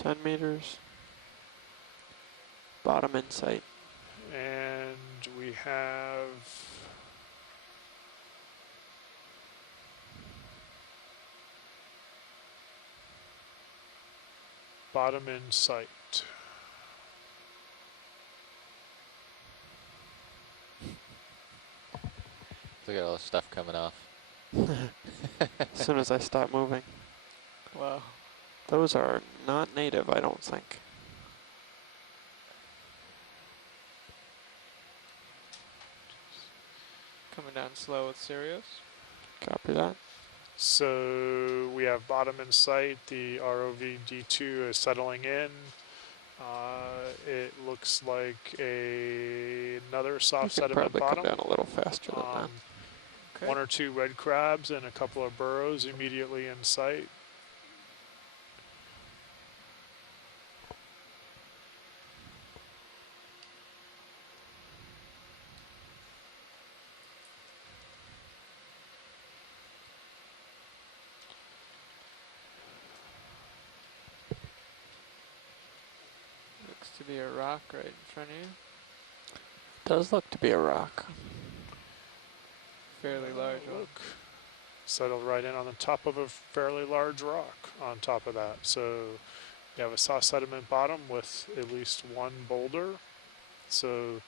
10 meters. Bottom in sight. And we have bottom in sight. Look at all the stuff coming off. As soon as I stop moving. Wow. Those are not native, I don't think. Coming down slow with Sirius. Copy that. So we have bottom in sight. The ROV D2 is settling in. It looks like another You soft could sediment probably bottom. come down a little faster than that. Okay. One or two red crabs and a couple of burrows immediately in sight. Looks to be a rock right in front of you. Does look to be a rock. Fairly large one. Look, settled right in on the top of a fairly large rock on top of that. So you have a soft sediment bottom with at least one boulder. So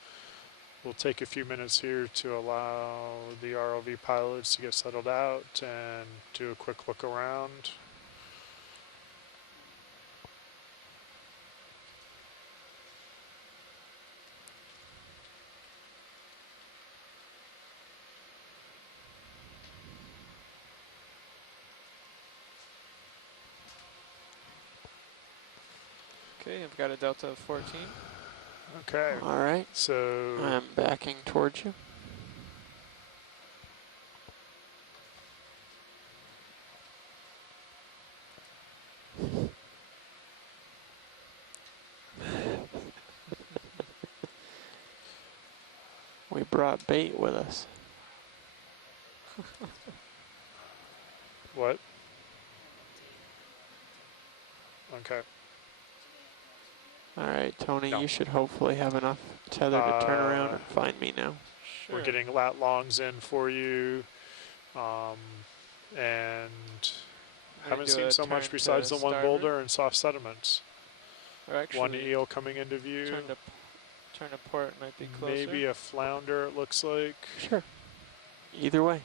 we'll take a few minutes here to allow the ROV pilots to get settled out and do a quick look around. Okay, I've got a delta of 14. Okay, All right, so I'm backing towards you. We brought bait with us. what? Okay. All right, Tony, No. you should hopefully have enough tether to turn around and find me now. Sure. We're getting lat longs in for you, and haven't seen so much besides the one boulder and soft sediments. Or actually, One eel coming into view. Turn to port might be closer. Maybe a flounder, it looks like. Sure. Either way.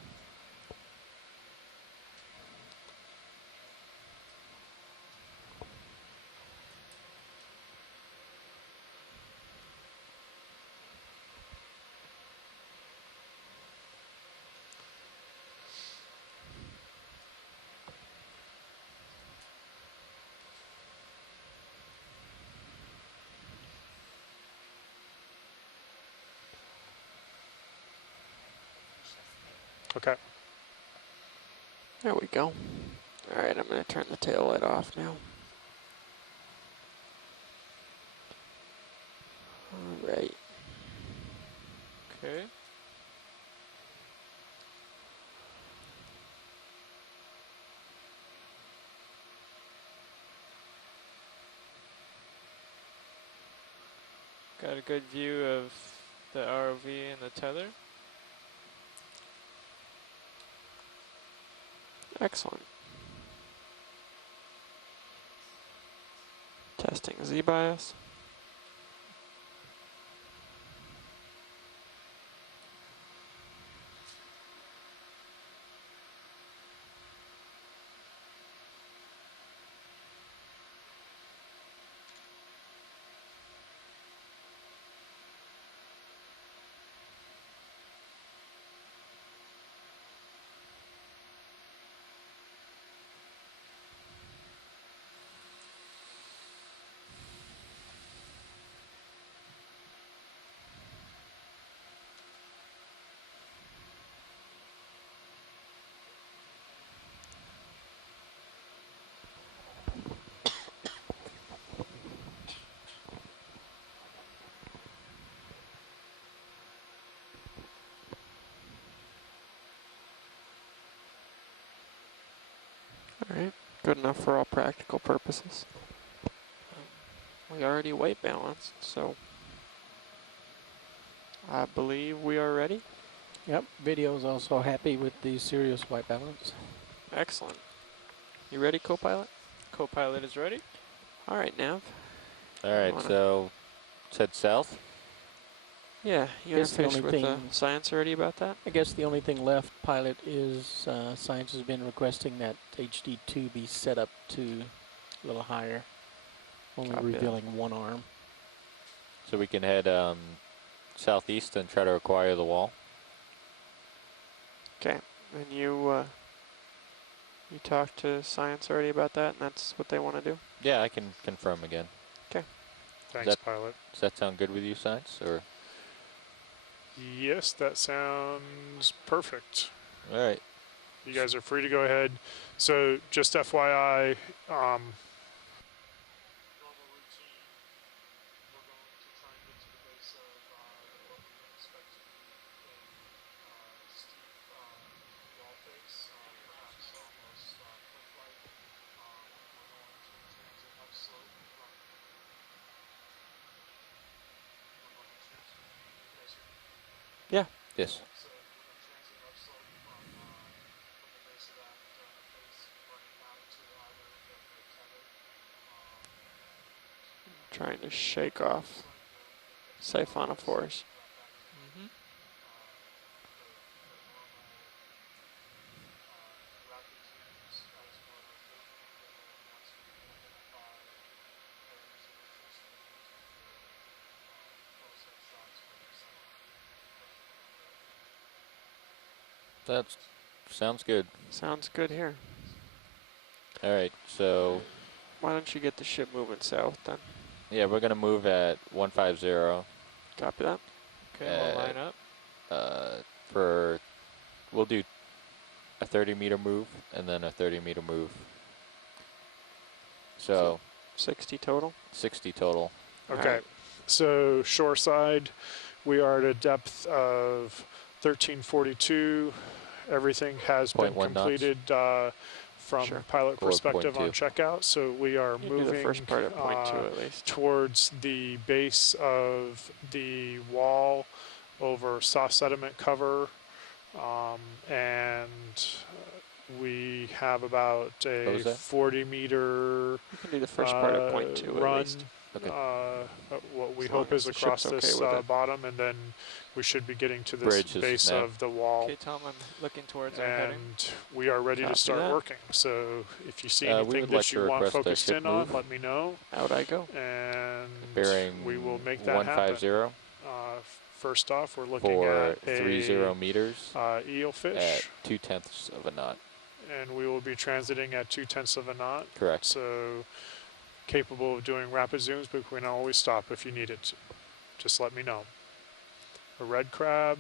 Okay. There we go. All right, I'm going to turn the tail light off now. All right. Okay. Got a good view of the ROV and the tether. Excellent. Testing Z-bias. All right, good enough for all practical purposes. We already white balanced, so I believe we are ready. Yep, video's also happy with the serious white balance. Excellent. You ready, co-pilot? Co-pilot is ready. All right, Nav. Alright, Wanna- so let's head south. Yeah, you Guess the interface only with thing- science already about that? I guess the only thing left, pilot, is science has been requesting that HD2 be set up to a little higher, only Copy that. revealing one arm. So we can head southeast and try to acquire the wall. Okay, and you talked to science already about that, and that's what they want to do? Yeah, I can confirm again. Thanks, that- pilot. Does that sound good with you, Science? Or Yes, that sounds perfect. alright. You guys are free to go ahead. So just FYI, normal routine, we're going to try and get to the base of what we expect to be a steep wall face, perhaps almost cliff-like. We're going to transit upslope from. We're going to transit. You guys hear me? Yes. So we're going to transit upslope from the base of that face, running out to either get the tether. Trying to shake off siphonophores. Mm-hmm. Rapid zooms as we're moving, and then once we identify areas of interest, we continue close-up shots from the center. That sounds good. Sounds good here. Alright, so Why don't you get the ship moving south then? yeah, we're gonna move at 150 Copy that? Okay, we'll line up. for we'll do a 30-meter move and then a 30-meter move. So 60 total? 60 total. Okay, Alright. so shoreside, we are at a depth of 1342. Everything has been 0.1 knots. completed from Sure. pilot Or perspective on 0.2. checkout. So we are You can do moving the first part at point 2 at least. towards the base of the wall over soft sediment cover, and we have about What a was that? 40-meter You can do the first part at point 2 at run. least. Okay. What we As long hope as is the across ship's okay this with it. bottom, and then we should be getting to this Bridge is base now. of the wall. Okay, Tom, I'm looking towards our heading. And we are ready to Copy start that. working. So if you see We anything would that like you to want request a focused ship in on, move. let me know, Out I go. and Bearing we will make that happen. 150 First off, we're looking for at 30 meters at eelfish, 0.2 of a knot. and we will be transiting at 0.2 of a knot. Correct. So capable of doing rapid zooms, but we can always stop if you need it to. Just let me know. A red crab.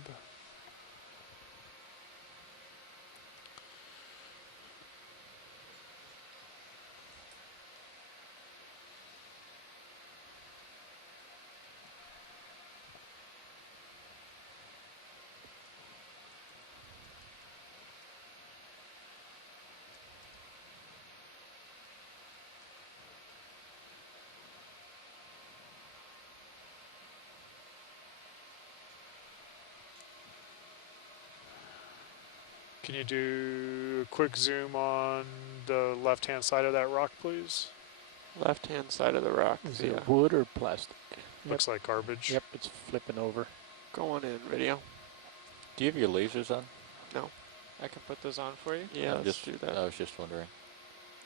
Can you do a quick zoom on the left-hand side of that rock, please? Left hand side of the rock. Is Yeah. it wood or plastic? Looks like garbage. Yep, it's flipping over. Going in video. Do you have your lasers on? I can put those on for you. Yeah, I'm let's just, do that. I was just wondering.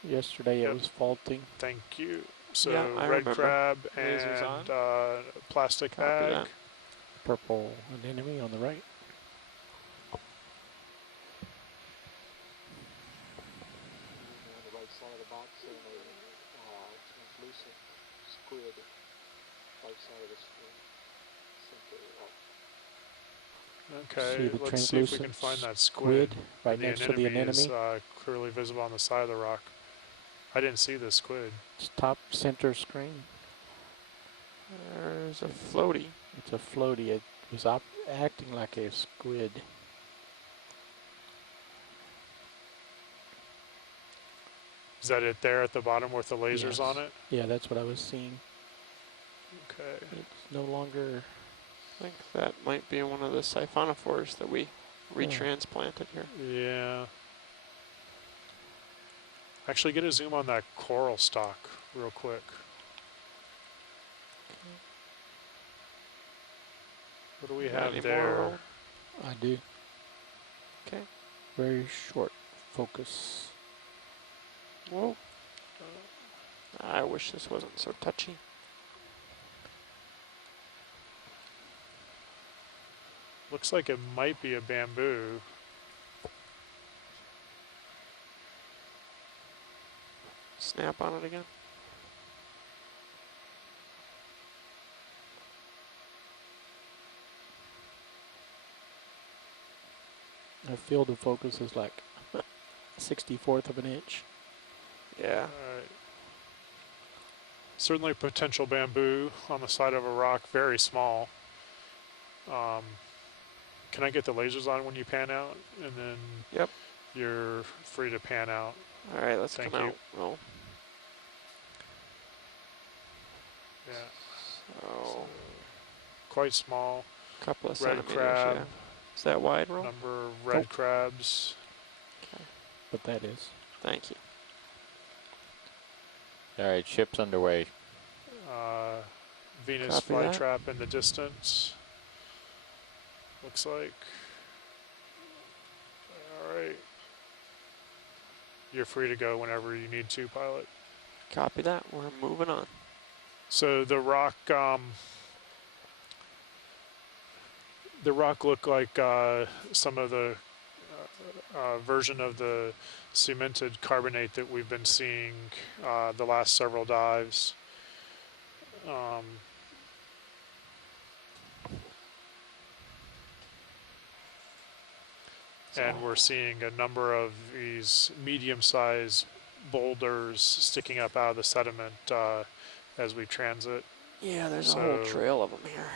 Yesterday Yep. it was faulting. Thank you. So Yeah, I red remember. crab Lasers and plastic Copy bag. that. Purple anemone on the right. On the right side of the box, and a translucent squid, right side of the screen. Okay, See the let's see if we can translucent find that squid. right The next to the anemone is anemone. clearly visible on the side of the rock. I didn't see the squid. It's top center screen. There's a floaty. It's a floaty. It was acting like a squid. Is that it there at the bottom with the lasers Yes. on it? Yeah, that's what I was seeing. Okay. It's no longer. I think that might be one of the siphonophores that we retransplanted here. Yeah. Actually, get a zoom on that coral stalk real quick. What do we Got have any there? more roll? I do. Okay. Very short focus. Whoa. I wish this wasn't so touchy. Looks like it might be a bamboo. Snap on it again. Our field of focus is like 64th of an inch. Yeah. Alright. Certainly potential bamboo on the side of a rock, very small. Can I get the lasers on when you pan out? And then Yep. you're free to pan out. All right, let's Thank come you. out. Roll. Yeah. So, Quite small. a couple of Red centimeters, crab. yeah. Is that wide roll? Number of red crabs. Okay. But that is. Thank you. All right, ship's underway. Venus Copy that. flytrap in the distance. Looks like. Alright. You're free to go whenever you need to, pilot. Copy that. We're moving on. So the rock looked like some of the version of the cemented carbonate that we've been seeing the last several dives. And we're seeing a number of these medium-sized boulders sticking up out of the sediment as we transit. Yeah, there's a whole So- trail of them here.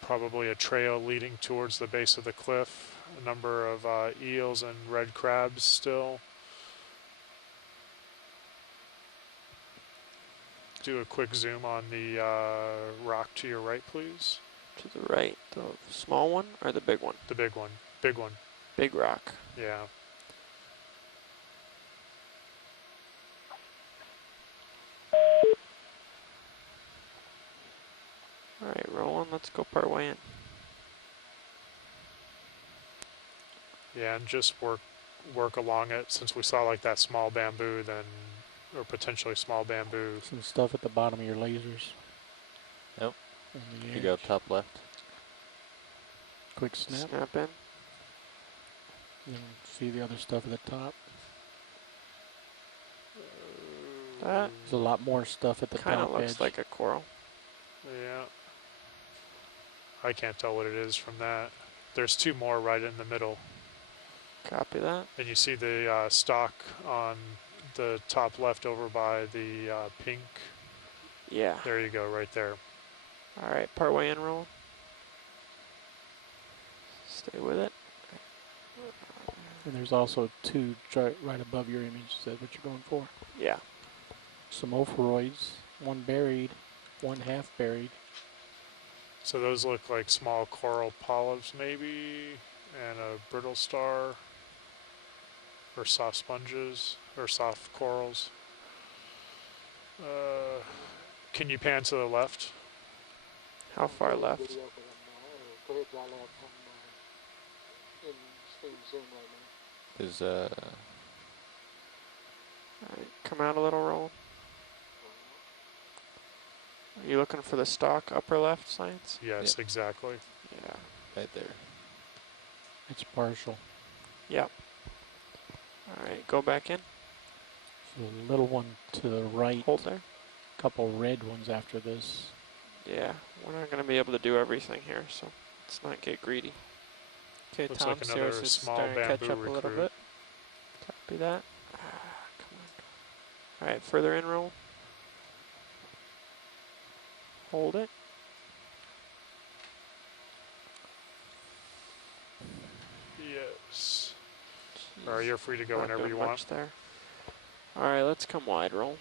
Probably a trail leading towards the base of the cliff. A number of eels and red crabs still. Do a quick zoom on the rock to your right, please. To the right, the small one or the big one? The big one. Big one. Big rock. Yeah. All right, rolling. Let's go part way in. Yeah, and just work along it. Since we saw like that small bamboo, then or potentially small bamboo. Some stuff at the bottom of your lasers. Nope. On the You go edge. top left. Quick snap. Snap in. And see the other stuff at the top. That There's a lot more stuff at the kind of top looks edge. like a coral. Yeah. I can't tell what it is from that. There's two more right in the middle. Copy that. And you see the stalk on the top left over by the pink. Yeah. There you go, right there. All right, part way in roll. Stay with it. And there's also two right above your image. Is that what you're going for? Yeah. Some ophoroids. One buried, one half buried. So those look like small coral polyps maybe, and a brittle star, or soft sponges, or soft corals. Can you pan to the left? How far left? Video for them now. Go ahead, y'all have some in stream Zoom right now. There's All right, come out a little roll. Are you looking for the stalk upper left, Science? Yes, exactly. Yeah. right there. It's partial. Yep. All right, go back in. So a little one to the right. Hold there. Couple red ones after this. Yeah, we're not going to be able to do everything here, so let's not get greedy. Okay, Looks Tom like another Sears is small starting to catch bamboo up a little recruit. bit. Copy that. Come on. All right, further in roll. Hold it. Yes. Jeez, All right, you're free to go not whenever doing you much want. there. All right, let's come wide roll.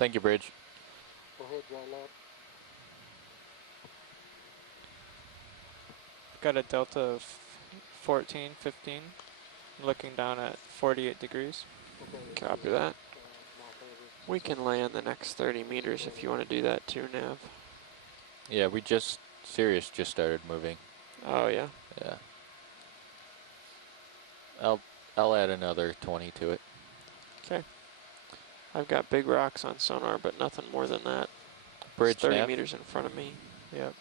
Thank you, Bridge. Go ahead, dry lap. Got a delta of 14, 15. Looking down at 48 degrees. Okay. Copy that. Mach average. We can land the next 30 meters if you want to do that too, Nav. Yeah, Sirius just started moving. Oh yeah. Yeah. I'll add another 20 to it. Okay. I've got big rocks on sonar, but nothing more than that. Bridge It's 30 nav. meters in front of me. Yep.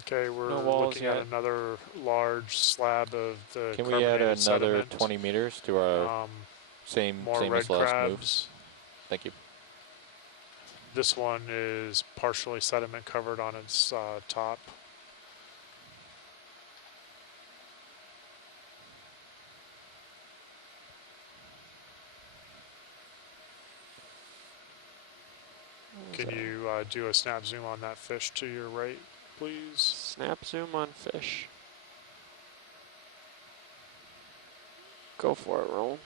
Okay, we're No walls looking at yet. another large slab of the Can we add carbonated another sediment. 20 meters to our same More red as last move? crabs. Thank you. This one is partially sediment covered on its top. Can you do a snap zoom on that fish to your right, please? Snap zoom on fish. Go for it, roll.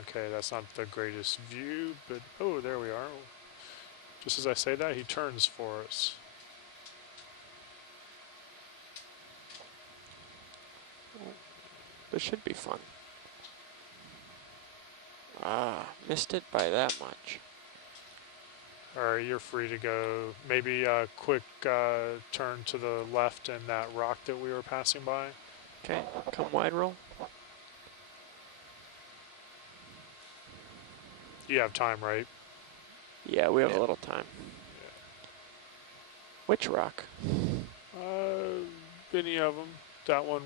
Okay, that's not the greatest view, but oh, there we are. Just as I say that, he turns for us. This should be fun. Ah, missed it by that much. All right, you're free to go. Maybe a quick turn to the left in that rock that we were passing by. Okay, come wide roll. You have time, right? Yeah, we have Yeah. a little time. Which rock? Any of them. That one,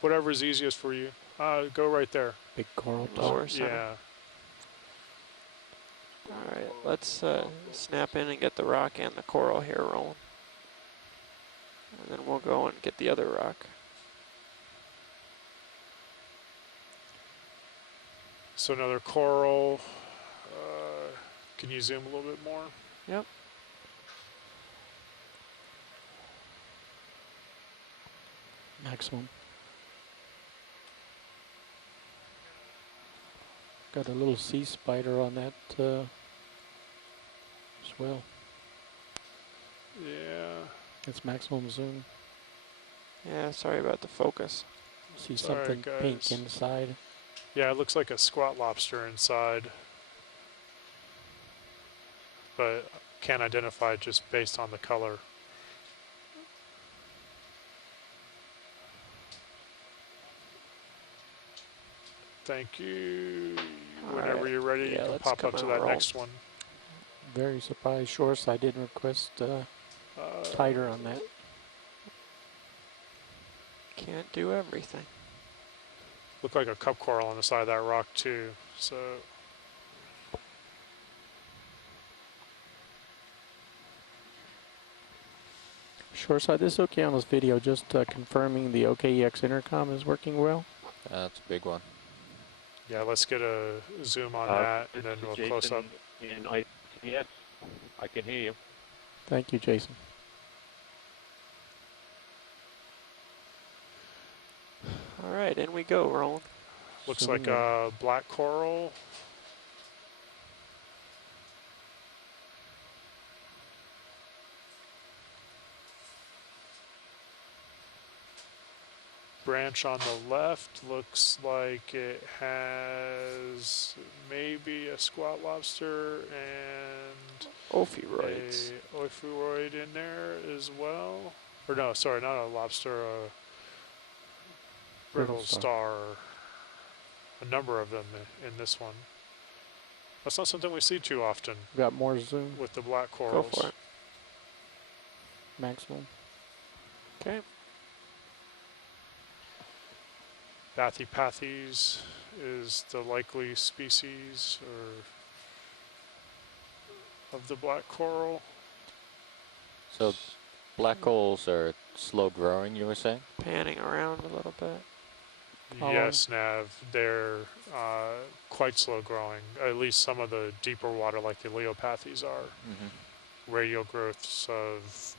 whatever's easiest for you. Go right there. Big coral top. Lower center. Yeah. Alright, let's snap in and get the rock and the coral here rolling. And then we'll go and get the other rock. So another coral. Can you zoom a little bit more? Yep. Maximum. Got a little sea spider on that as well. Yeah. It's maximum zoom. Yeah, sorry about the focus. See It's all right, something pink guys. inside. Yeah, it looks like a squat lobster inside. But can't identify it just based on the color. Thank you. Whenever Alright. you're ready, you Yeah, can let's pop come up to out that roll. next one. Very surprised. Shoreside didn't request tighter on that. Can't do everything. Looked like a cup coral on the side of that rock too. So Shoreside, this Okeanos video just confirming the OKEX intercom is working well. That's a big one. yeah, let's get a zoom on that and then we'll close up. In ITS, I can hear you. Thank you, Jason. Alright, in we go, Roland. Looks Zooming like in. a black coral. Branch on the left looks like it has maybe a squat lobster and Ophiroids. a ophiroid in there as well. Or no, sorry, not a lobster, a brittle Brittle star. star. A number of them in this one. That's not something we see too often Got more zoom. with the black Go corals. for it. Maximum. Okay. Bathypathes is the likely species of the black coral. So black holes are slow growing, you were saying? Panning around a little bit. Yes, Nav. They're quite slow growing. At least some of the deeper water, like the Leopathes, are. Radial growths of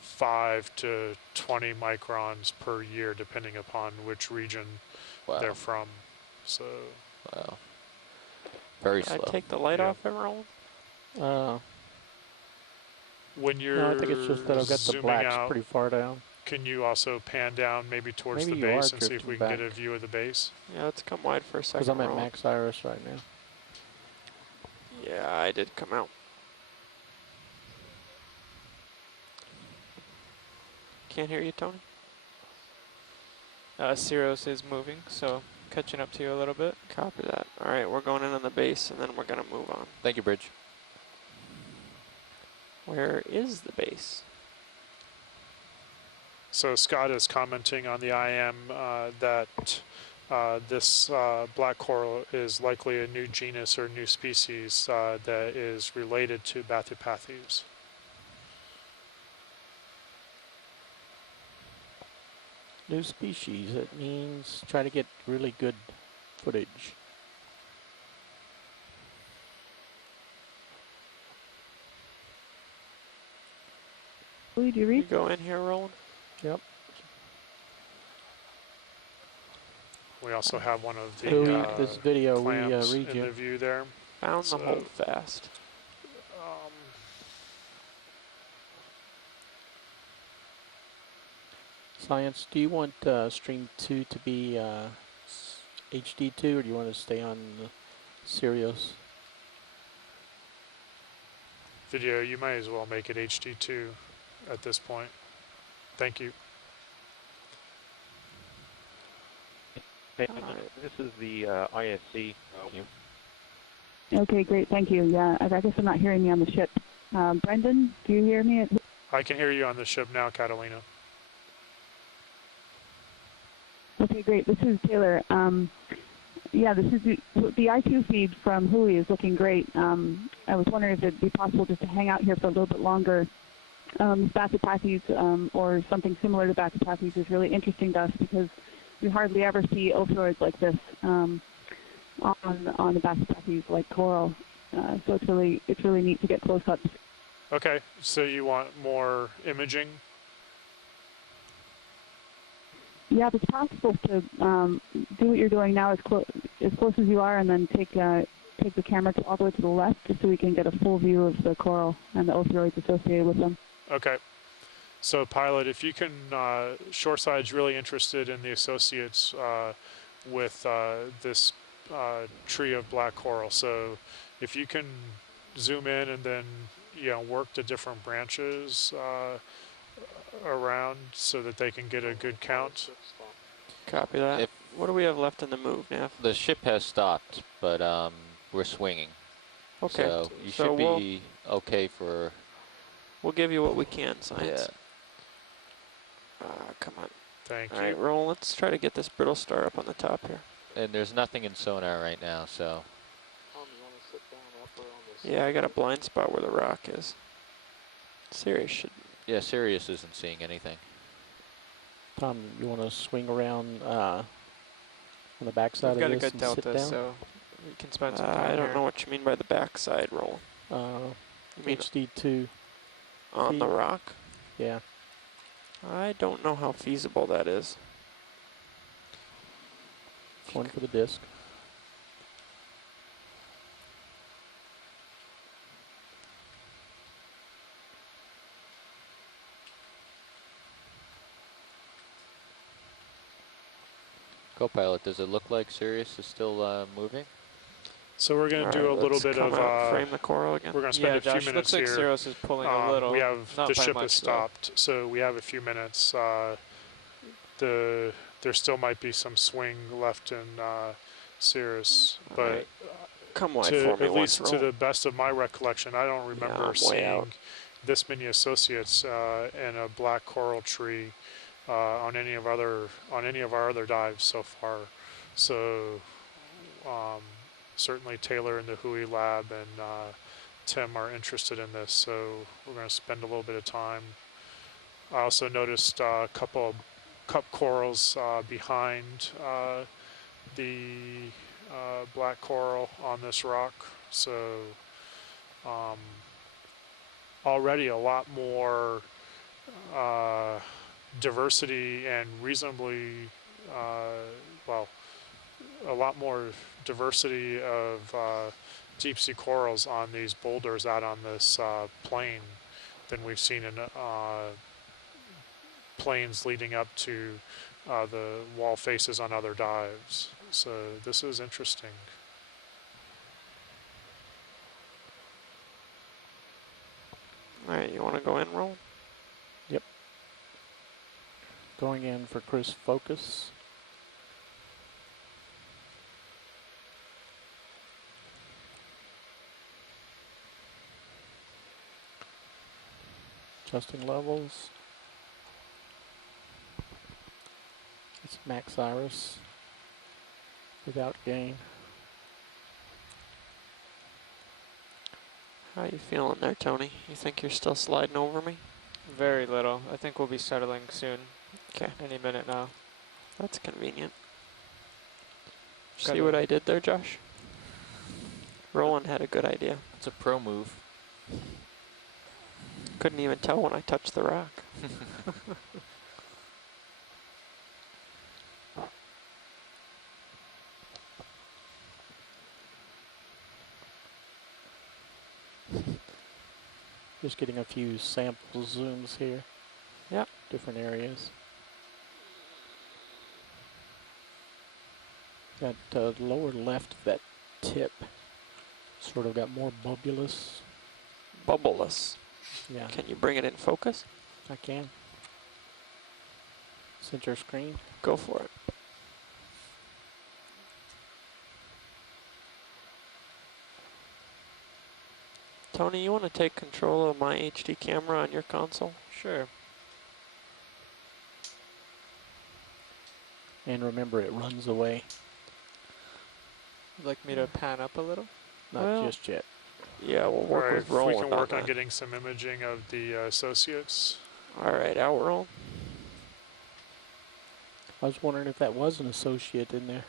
5 to 20 microns per year, depending upon which region Wow. they're from. So, Wow. Very Can I slow. take the light Yeah. off it, Roland? when you're No, I think it's just that I've got the zooming blacks out, pretty far down. can you also pan down maybe towards Maybe the you are base and see if we drifting can get a back. view of the base? Yeah, let's come wide for a Because second, I'm at Roland. max iris right now. Yeah, I did come out. Can't hear you, Tony. Sirius is moving, so catching up to you a little bit. Copy that. All right, we're going in on the base, and then we're going to move on. Thank you, Bridge. Where is the base? So Scott is commenting on the IM that this black coral is likely a new genus or new species that is related to Bathypathes. New species, it means try to get really good footage. Louis, do you You read? go in here, Roland. Yep. We also have one of So the this video, we clams read in you. the view there. Found So, the hold fast. Um, Science, do you want stream 2 to be HD2, or do you want to stay on Sirius? video, you might as well make it HD2 at this point. Thank you. Hey, this is the ISC. Okay, great, thank you. Yeah, I guess I'm not hearing me on the ship. Brendan, do you hear me? I can hear you on the ship now, Catalina. Okay, great. This is Taylor. Yeah, this is the I2 feed from Hui is looking great. I was wondering if it'd be possible just to hang out here for a little bit longer. Bathypathes or something similar to Bathypathes is really interesting to us because we hardly ever see ophiroids like this on the Bathypathes like coral. So it's really neat to get close-ups. Okay, so you want more imaging? Yeah, if it's possible to do what you're doing now as close as you are, and then take the camera all the way to the left, just so we can get a full view of the coral and the ophiroids associated with them. Okay. So, pilot, if you can, Shoreside's really interested in the associates with this tree of black coral. So, if you can zoom in and then, work the different branches around so that they can get a good count. Copy that. If What do we have left in the move, Nav? the ship has stopped, but we're swinging. Okay. So you so should be okay for. we'll give you what we can, Science. Yeah. Come on. Thank All you. right, Roland, let's try to get this brittle star up on the top here. And there's nothing in sonar right now, so. Tom, you want to sit down upper on this? Yeah, I got a blind spot where the rock is. Sirius should. Yeah, Sirius isn't seeing anything. Tom, you want to swing around on the backside We've of got a this good and sit delta, down? so we can spend some time I don't here. know what you mean by the backside, Roland. You mean HD2, on the feet. rock? yeah. I don't know how feasible that is. One for the disc. Co-pilot, does it look like Sirius is still moving? So we're going All to do right, a little let's bit come of. out and frame the coral again. We're going to spend Yeah, a few Josh, minutes looks like here. Sirius is pulling a little. We have not the by ship much, has stopped, so we have a few minutes. There still might be some swing left in Cirrus, All but right. Come wide to, for me at once, least to Roland. the best of my recollection, I don't remember I'm way seeing out. this many associates in a black coral tree on any of our other dives so far. So certainly Taylor in the Hui lab and Tim are interested in this, so we're going to spend a little bit of time. I also noticed a couple cup corals behind the black coral on this rock. So already a lot more diversity and reasonably, well, a lot more diversity of deep sea corals on these boulders out on this plain than we've seen in plains leading up to the wall faces on other dives. So this is interesting. All right, you want to go in, Roland? Yep. Going in for Chris focus. Adjusting levels. It's max iris without gain. How you feeling there, Tony? You think you're still sliding over me? Very little. I think we'll be settling soon. Okay. Any minute now. That's convenient. Got See it. what I did there, Josh? Roland had a good idea. It's a pro move. Couldn't even tell when I touched the rock. Just getting a few sample zooms here. Yep. Different areas. That lower left of that tip sort of got more bubulous. Bubbleless. Yeah, Can you bring it in focus? I can. Center screen. Go for it. Tony, you want to take control of my HD camera on your console? Sure. And remember, it runs away. Would like me to pan up a little? Not Well, just yet. Yeah, we'll work Alright, with if we Roland can on work on that. getting some imaging of the associates. All right, out, Roland. I was wondering if that was an associate in there.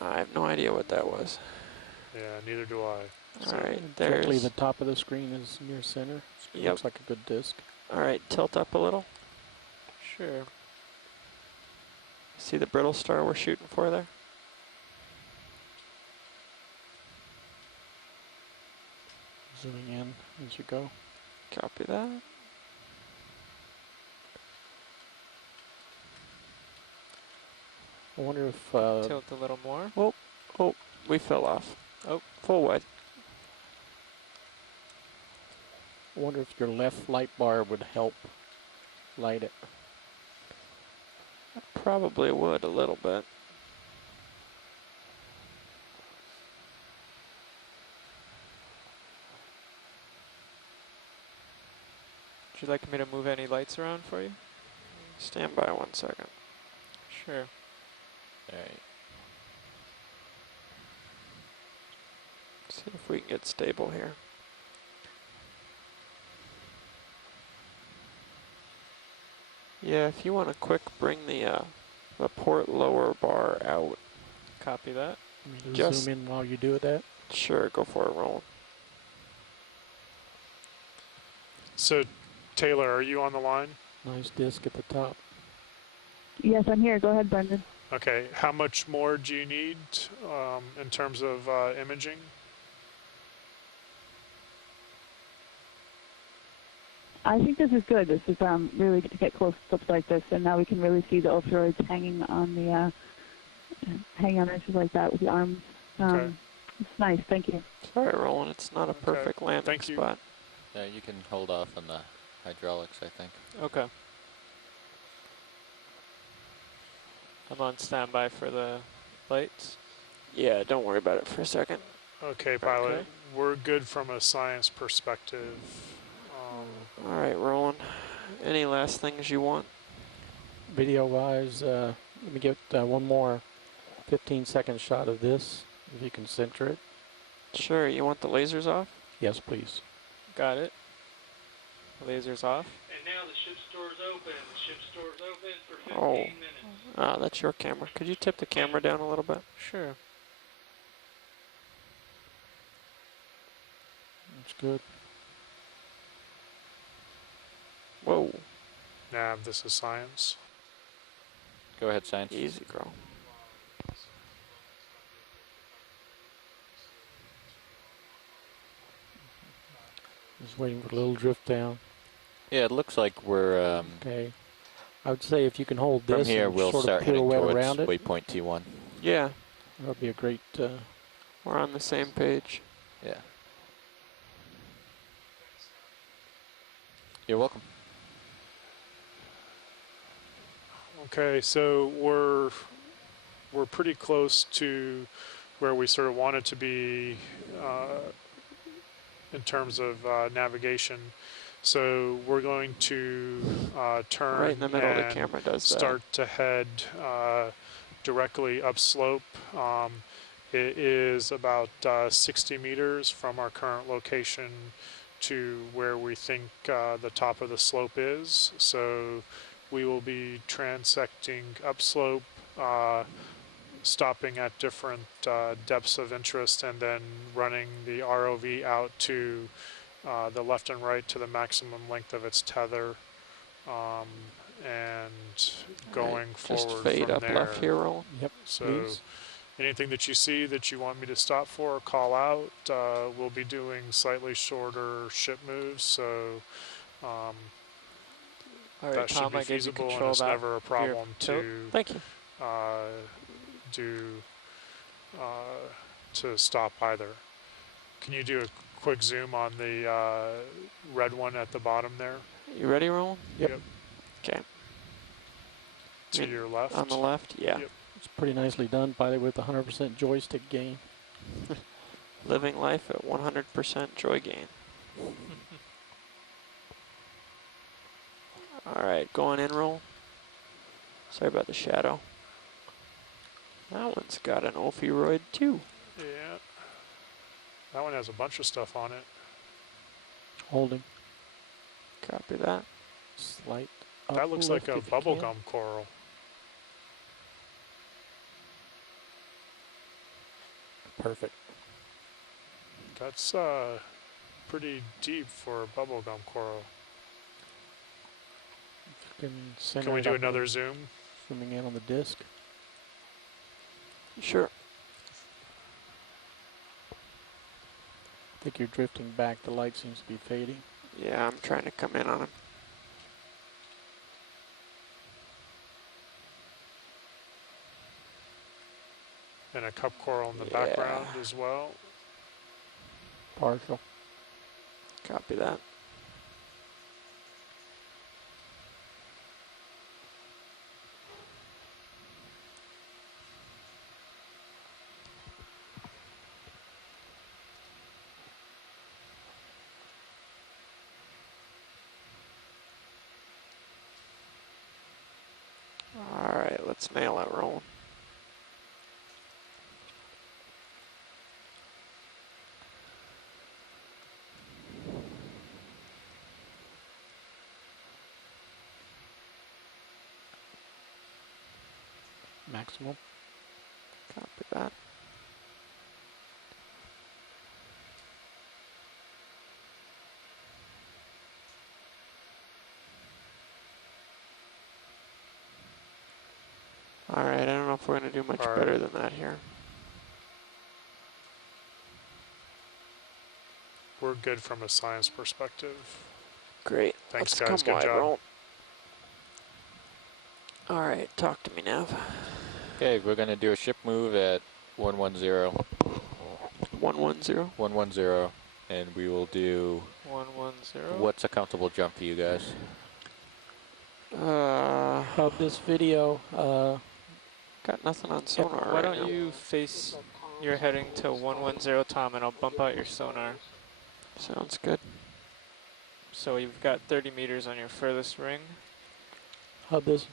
I have no idea what that was. Yeah, neither do I. All right, Directly there's. the top of the screen is near center. Yep. Looks like a good disc. All right, tilt up a little. Sure. See the brittle star we're shooting for there? Zooming in as you go. Copy that. I wonder if Tilt a little more. Oh, we fell off. Oh, full wide. I wonder if your left light bar would help light it. Probably would a little bit. Would you like me to move any lights around for you? Stand by 1 second. Sure. Alright. See if we can get stable here. Yeah, if you want to quick bring the port lower bar out. Copy that. Want me to Just- zoom in while you do that? Sure, go for it, Roland. So, Taylor, are you on the line? Nice disc at the top. Yes, I'm here. Go ahead, Brendan. Okay, how much more do you need in terms of imaging? I think this is good. This is really good to get close-ups like this, and now we can really see the opioids hanging on the edges like that with the arms. Okay. It's nice. Thank you. Sorry, Roland, it's not a Okay, perfect landing thank you. spot. Yeah, you can hold off on the hydraulics, I think. Okay. I'm on standby for the lights. Yeah, don't worry about it for a second. Okay, pilot, Okay. we're good from a science perspective. All right, Roland. Any last things you want? Video-wise, let me get one more 15-second shot of this, if you can center it. Sure, you want the lasers off? Yes, please. Got it. Lasers off. And now now. The ship store's open. The ship store's open for 15 Oh. minutes. Ah, that's your camera. Could you tip the camera down a little bit? Sure. That's good. Whoa. Nav, this is science. Go ahead, Science. Easy, girl. Just waiting for a little drift down. Yeah, it looks like we're Okay. I would say if you can hold from this here. and We'll sort start of heading pirouette towards around it, waypoint T1. Yeah, that would be a great. we're on the same page. Yeah. You're welcome. Okay, so we're pretty close to where we sort of wanted to be in terms of navigation. So we're going to turn Right in the middle, the and camera does start to head directly upslope. It is about 60 meters from our current location to where we think the top of the slope is. So we will be transecting upslope, stopping at different depths of interest, and then running the ROV out to the left and right to the maximum length of its tether, and that. going Alright, forward just fade from up there. left here, roll. Yep. So Please. anything that you see that you want me to stop for or call out, we'll be doing slightly shorter ship moves, so All that right, should Tom, be I gave you feasible, and control it's back. never a problem tilt. Thank you. do to stop either. Can you do a quick zoom on the red one at the bottom there? You ready, roll? Yep. Okay. To your left? On the left? Yeah. Yep. It's pretty nicely done, by the way, with 100% joystick gain. Living life at 100% joy gain. Alright, going in, roll. Sorry about the shadow. That one's got an opioid too. Yeah. That one has a bunch of stuff on it. Holding. Copy that. Slight. That looks like uplift a if you can. bubblegum coral. Perfect. That's pretty deep for a bubblegum coral. If you can center Can we it do up another with zoom? zooming in on the disc. Sure. I think you're drifting back. The light seems to be fading. Yeah, I'm trying to come in on him. And a cup coral in the Yeah. background as well. Partial. Copy that. Alright, let's nail it, roll. Maximum. Copy that. Alright, I don't know if we're going to do much Alright. better than that here. We're good from a science perspective. Great. Thanks, Let's guys. come Good wide, job. roll. Alright, talk to me, Nav. Okay, we're gonna do a ship move at 110. 110. 110, and we will do. 110. What's a comfortable jump for you guys? Of this video, Got nothing on sonar Why right don't now. you face your heading to 110, Tom, and I'll bump out your sonar. Sounds good. So you've got 30 meters on your furthest ring. hub this.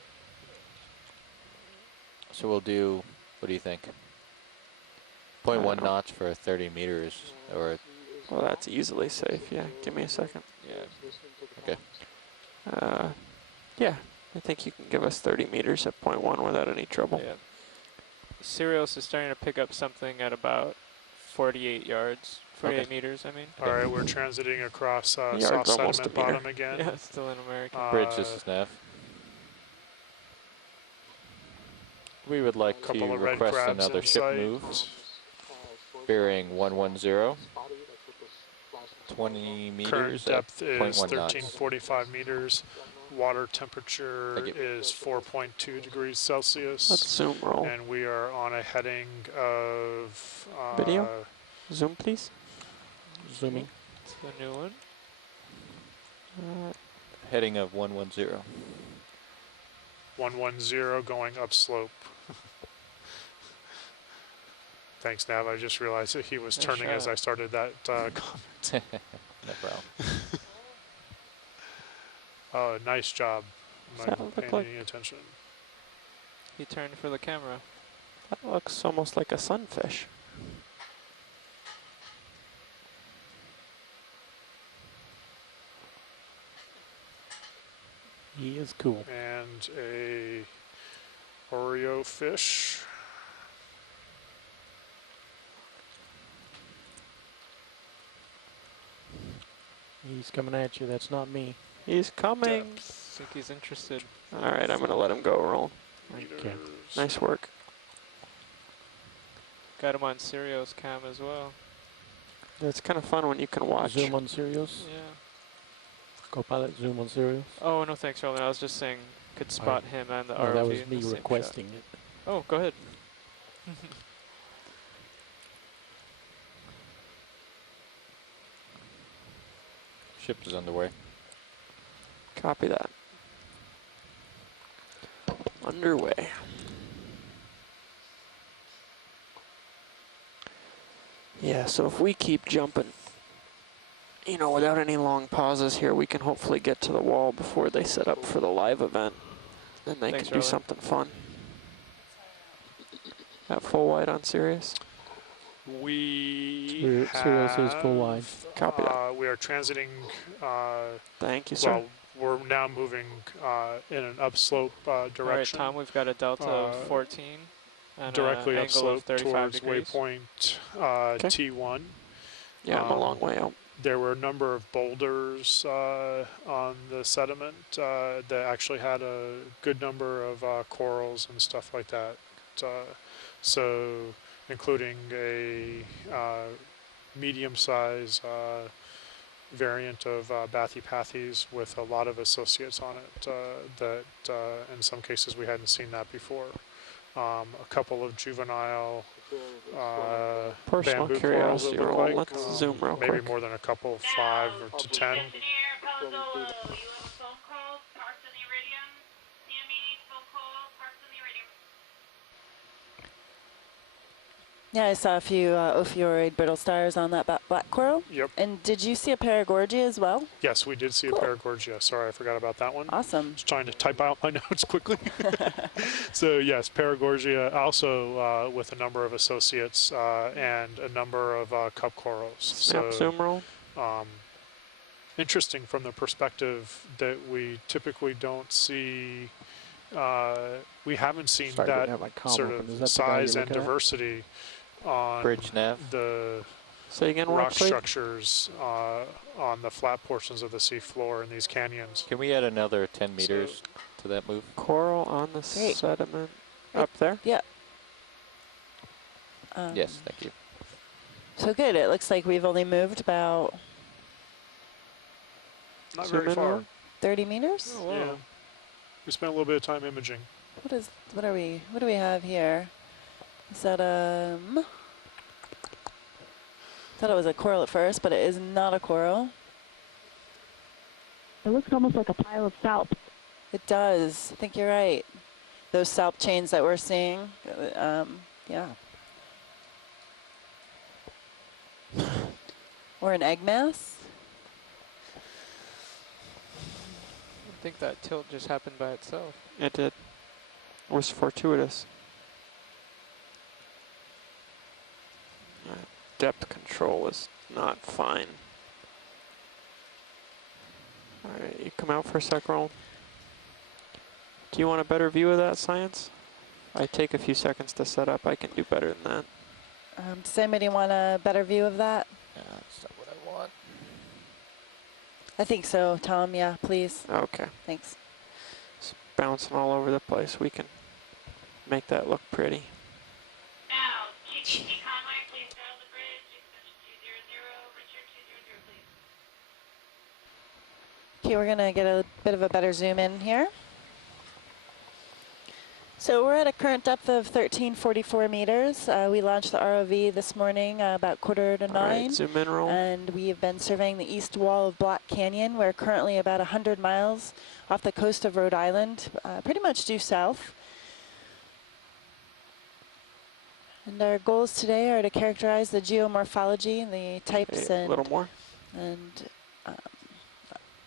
So we'll do. What do you think? I 0.1 don't know. knots for 30 meters, or Well, that's easily safe. Yeah, give me a second. Yeah. Okay. Yeah, I think you can give us 30 meters at 0.1 without any trouble. Yeah. Sirius is starting to pick up something at about 48 yards, 48 Okay. meters, I mean. All right, we're transiting across Yard's soft almost sediment a meter. bottom again. Yeah, it's still in American. Bridge, this is Nav. We would like to Couple of red request crabs another in ship sight. move. Bearing 110, 20 Current meters at depth is 0.1 knots. 1345 meters. Water temperature Thank you. is 4.2 degrees Celsius. Let's zoom roll. And we are on a heading of Video? Zoom, please. Zooming. It's the new one. Heading of 110. 110 going upslope. Thanks, Nav. I just realized that he was Nice turning as shot. I started that comment. No problem. Oh, nice job. I'm Does not that look paying like- any attention. He turned for the camera. That looks almost like a sunfish. He is cool. And a Oreo fish. He's coming at you. That's not me. He's coming. I think he's interested. All right, I'm going to let him go roll. Okay. Nice work. Got him on Sirius cam as well. It's kind of fun when you can watch. Zoom on Sirius. Yeah. Copilot, zoom on Sirius. Oh, no thanks, Roland. I was just saying, could spot him and the No, ROV that was in me the same requesting it. shot. Oh, go ahead. Ship is underway. Copy that. Underway. Yeah, so if we keep jumping, you know, without any long pauses here, we can hopefully get to the wall before they set up for the live event. Then they Thanks, can do Roland. something fun. At full wide on Sirius. We Sirius is full wide. Copy that. We are transiting. Thank you, sir. Well, we're now moving in an upslope All right, direction. Tom, we've got a delta of 14 and Directly an angle of upslope 35 towards degrees. waypoint Okay. T1. Yeah, I'm a long way out. There were a number of boulders on the sediment that actually had a good number of corals and stuff like that. So, including a medium-size variant of Bathypathes with a lot of associates on it that in some cases we hadn't seen that before. A couple of juvenile Personal bamboo corals, curiosity it looked roll. like. Let's zoom real maybe quick. more than a couple, 5 or to 10. Yeah, I saw a few ophiuroid brittle stars on that black coral. Yep. And did you see a Paragorgia as well? Yes, we did see Cool. a Paragorgia. Sorry, I forgot about that one. Awesome. Just trying to type out my notes quickly. So yes, Paragorgia also with a number of associates and a number of cup corals. Snap So zoom roll. interesting from the perspective that we typically don't see. We haven't seen Sorry, I didn't that have my comm sort open. of Is that the guy you're size and looking at? diversity on Bridge nav. the Say again, rock Rockslade? structures on the flat portions of the seafloor in these canyons. Can we add another 10 meters to that move? Coral on the Great. sediment. Great. Up there? Yeah. Yes, thank you. So good. It looks like we've only moved about Not Zoom very in far. more. 30 meters. Oh, wow. Yeah. We spent a little bit of time imaging. What do we have here? Is that thought it was a coral at first, but it is not a coral. It looks almost like a pile of salp. It does. I think you're right. Those salp chains that we're seeing, yeah. Or an egg mass. I think that tilt just happened by itself. It did. It was fortuitous. Depth control is not fine. All right, you come out for a sec, Roland. Do you want a better view of that, Science? I take a few seconds to set up. I can do better than that. Does anybody want a better view of that? Yeah, that's not what I want. I think so, Tom. Yeah, please. Okay. Thanks. It's bouncing all over the place. We can make that look pretty. Now, GTC Conway, please dial the bridge, extension 200, Richard 200, please. Okay, we're gonna get a bit of a better zoom in here. So we're at a current depth of 1344 meters. We launched the ROV this morning about 8:45 to 9. All right, zoom in, roll. And we have been surveying the east wall of Black Canyon. We're currently about 100 miles off the coast of Rhode Island, pretty much due south. And our goals today are to characterize the geomorphology, the types Okay, a little more. and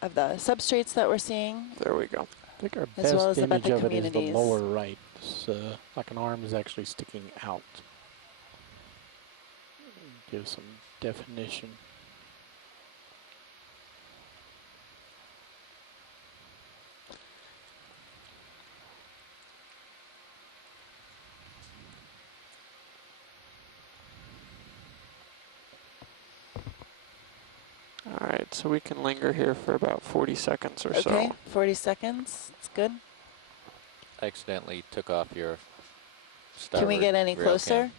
of the substrates that we're seeing. There we go. I think our As best well as about image the of it is the communities. lower right. It's like an arm is actually sticking out. Give some definition. All right, so we can linger here for about 40 seconds or Okay, so. 40 seconds. It's good. I accidentally took off your Can we get any rail closer? cam.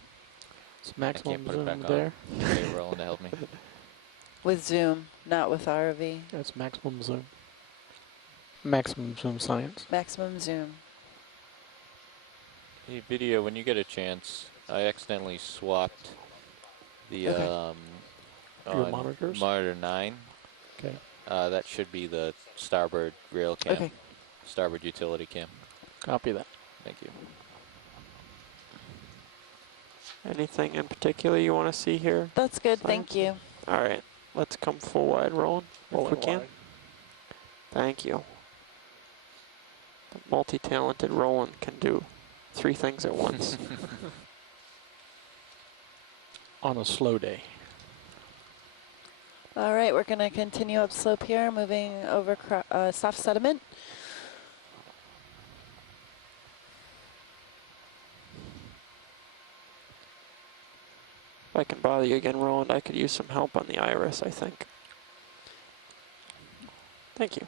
It's I maximum can't put it zoom back there. on. Okay, Roland to help me. With zoom, not with ROV. That's maximum zoom. Maximum zoom, Science. Maximum zoom. Hey, video, when you get a chance, I accidentally swapped the Okay. Your on monitors? monitor 9. Okay. That should be the starboard rail cam. Okay. Starboard utility cam. Copy that. Thank you. Anything in particular you want to see here? That's good, Fine. thank you. All right, let's come full wide, Roland, if we Rolling can. wide. Thank you. The multi-talented Roland can do 3 things at once. On a slow day. All right, we're going to continue upslope here, moving over soft sediment. If I can bother you again, Roland, I could use some help on the iris, I think. Thank you.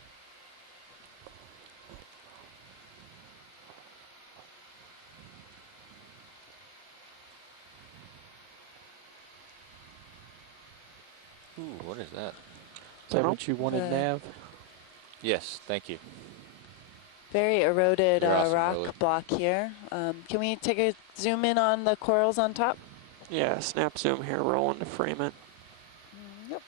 Ooh, what is that? Is that Dunno. what you wanted, Uh, Nav? Yes, thank you. Very eroded You're awesome, rock Roland. block here. Can we take a zoom in on the corals on top? Yeah, snap zoom here, Roland, to frame it. Yep.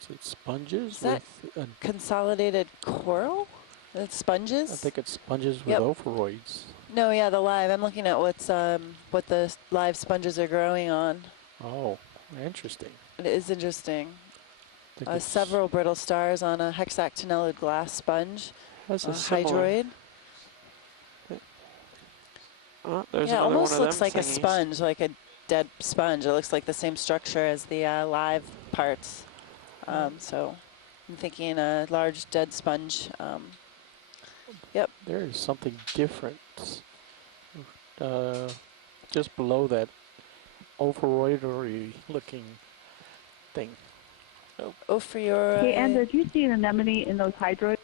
Is it sponges Is that with? consolidated coral? It's sponges? I think it's sponges with Yep. ophiroids. No, yeah, the live. I'm looking at what the live sponges are growing on. Oh, interesting. It is interesting. I think it's- Several brittle stars on a hexactinellid glass sponge. Has a similar. Hydroid. Oh, there's Yeah, another almost one of looks them like a thingies. sponge, like a dead sponge. It looks like the same structure as the live parts. So I'm thinking a large dead sponge. Yep. There is something different. Just below that ophiroid looking thing. Ophiuroid. Hey, Andrew, do you see an anemone in those hydroids?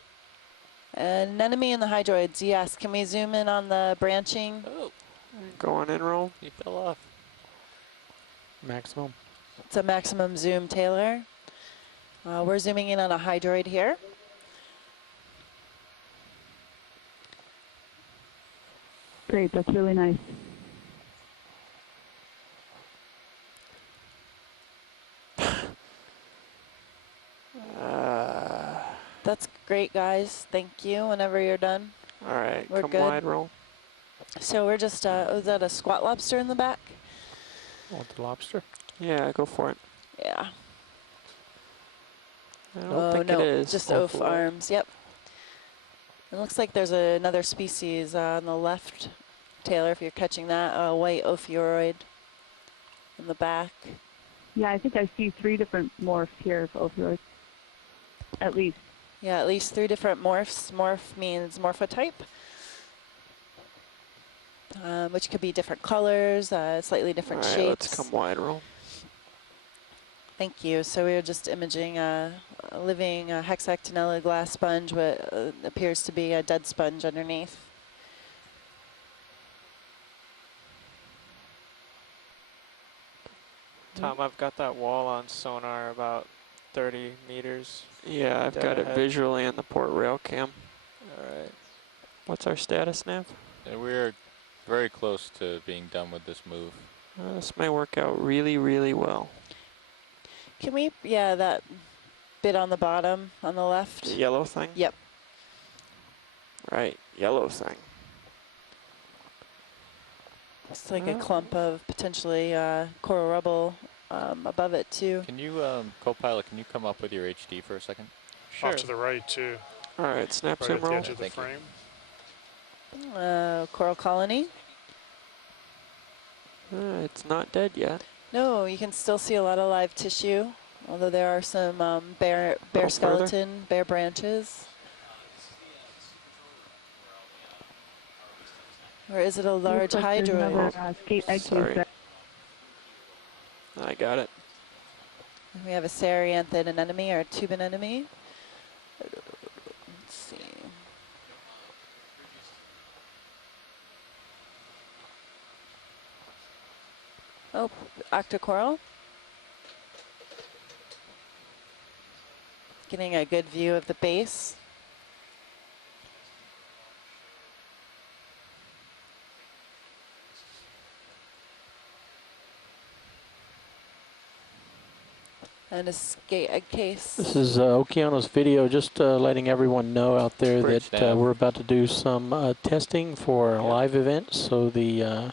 Anemone and the hydroids, yes. Can we zoom in on the branching? Oh, Go on in, Roland. he fell off. Maximum. It's a maximum zoom, Taylor. We're zooming in on a hydroid here. Great, that's really nice. That's great, guys. Thank you. Whenever you're done. All right, We're come good. wide, Roland. So we're just, is that a squat lobster in the back? Want the lobster? Yeah, go for it. Yeah. I don't Oh, think no, it is. just Oh, oaf arms. Yep. It looks like there's another species on the left, Taylor, if you're catching that, a white ophiuroid in the back. Yeah, I think I see 3 different morphs here of opioids. at least. Yeah, at least 3 different morphs. Morph means morphotype, which could be different colors, slightly different All right, shapes. let's come wide roll. Thank you. So we are just imaging a living hexactinella glass sponge, what appears to be a dead sponge underneath. Tom, I've got that wall on sonar about 30 meters. Yeah, I've Dead got it ahead. visually in the port rail cam. All right. What's our status, Nav? And we're very close to being done with this move. This may work out really, really well. Can we, yeah, that bit on the bottom on the left? The yellow thing? Yep. Right, yellow thing. It's like a clump of potentially coral rubble above it too. Can you, co-pilot, can you come up with your HD for a second? Sure. Off to the right too, All right, snap right zoom at the roll. edge of the Thank you. frame. Coral colony. It's not dead yet. No, you can still see a lot of live tissue, although there are some bare Little skeleton, bare branches. Or is it a large Looks like there's hydroid? another skate egg Sorry. piece I got it. We have a Cereanthid anemone or a tube anemone. Let's see. Oh, octocoral. Getting a good view of the base. And a skate egg case. This is Okeanos video, just letting everyone know out there Bridge that down. we're about to do some testing for a live event. So the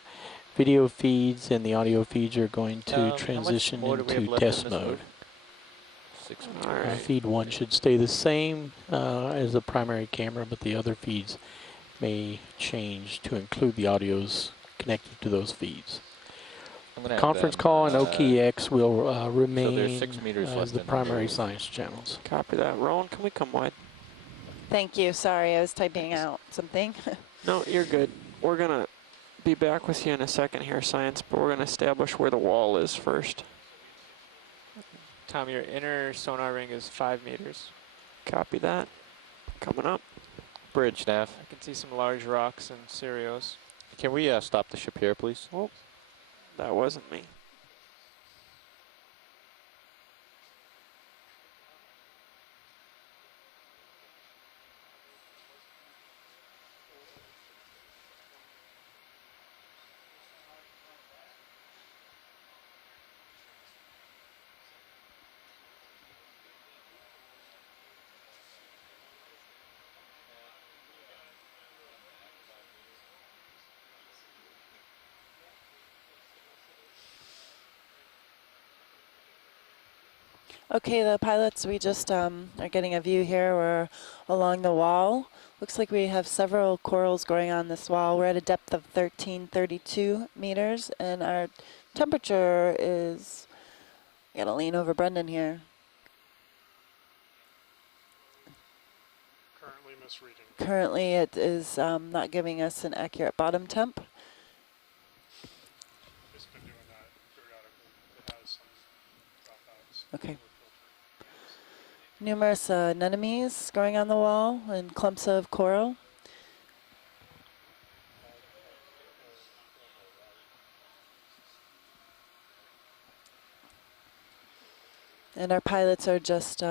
video feeds and the audio feeds are going to transition how much more do we have into left in test this mode. move? 6 meters. All right. Feed 1 should stay the same as the primary camera, but the other feeds may change to include the audios connected to those feeds. I'm gonna have Conference them, call and OKEX will so there's remain 6 meters as left the in the primary move. science channels. Copy that. Rowan, can we come wide? Thank you. Sorry, I was typing out something. No, you're good. We're going to be back with you in a second here, Science, but we're going to establish where the wall is first. Tom, your inner sonar ring is 5 meters. Copy that. Coming up. Bridge, Nav. I can see some large rocks and cereals. Can we stop the ship here, please? Oh, that wasn't me. Okay, the pilots, we just are getting a view here. We're along the wall. Looks like we have several corals growing on this wall. We're at a depth of 1332 meters, and our temperature is, I gotta lean over Brendan here. Currently misreading. Currently it is not giving us an accurate bottom temp. It's been doing that periodically. It has some dropouts. Okay. Numerous anemones growing on the wall and clumps of coral. And our pilots are just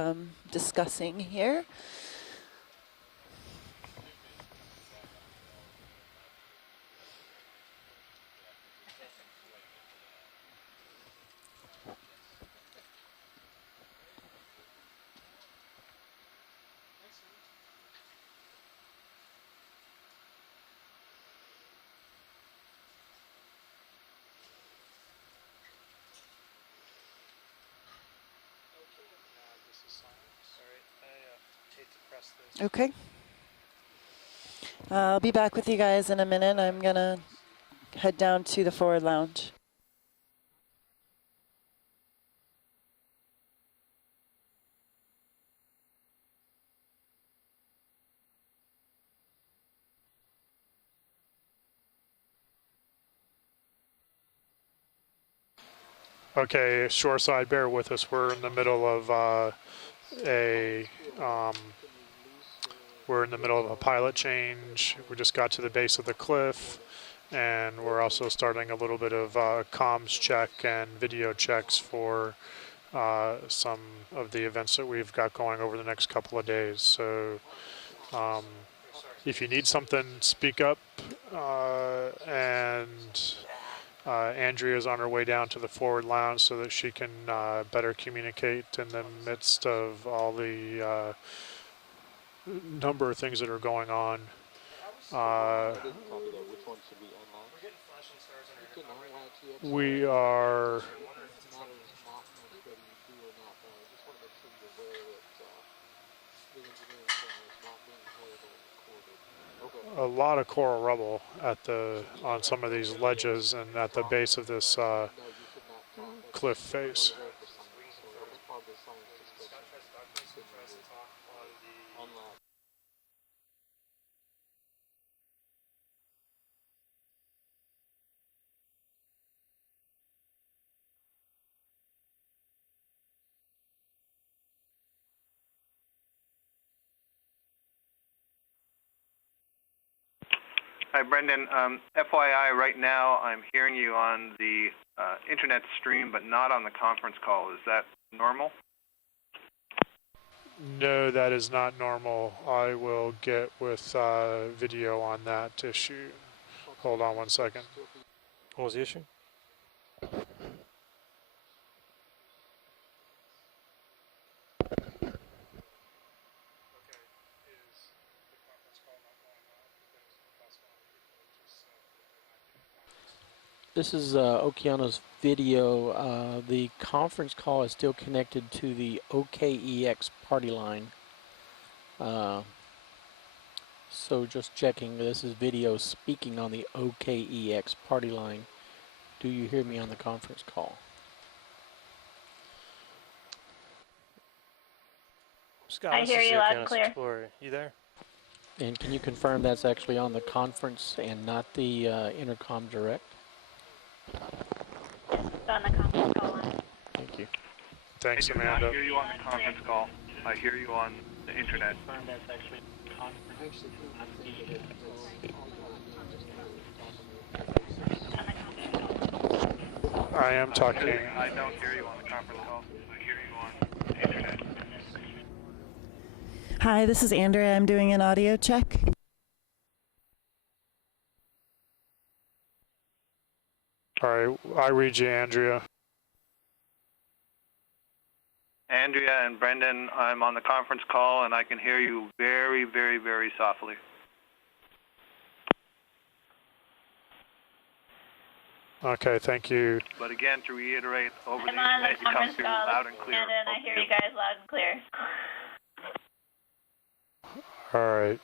discussing here. Okay. I'll be back with you guys in a minute. I'm gonna head down to the forward lounge. Okay, shoreside, bear with us. We're in the middle of we're in the middle of a pilot change. We just got to the base of the cliff, and we're also starting a little bit of comms check and video checks for some of the events that we've got going over the next couple of days. So if you need something, speak up. Andrea's on her way down to the forward lounge so that she can better communicate in the midst of all the number of things that are going on. We are a lot of coral rubble at on some of these ledges and at the base of this cliff face. Hi, Brendan. FYI, right now I'm hearing you on the internet stream, but not on the conference call. Is that normal? No, that is not normal. I will get with video on that issue. Hold on one second. What was the issue? This is Okeanos video. The conference call is still connected to the OKEX party line. So just checking, this is video speaking on the OKEX party line. Do you hear me on the conference call? Scott, I hear you loud and clear. Explorer. You there? And can you confirm that's actually on the conference and not the intercom direct? Yes, it's on the conference call line. Thank you. Thanks, I do Amanda. not hear you on the conference call. I hear you on the internet. I am talking. I don't hear you on the conference call. I hear you on the internet. Hi, this is Andrea. I'm doing an audio check. All right, I read you, Andrea. Andrea and Brendan, I'm on the conference call and I can hear you very, very, very softly. Okay, thank you. But again, to reiterate, over the I'm on the internet, you come conference through call, loud and clear. and I hear you guys loud and clear. All right.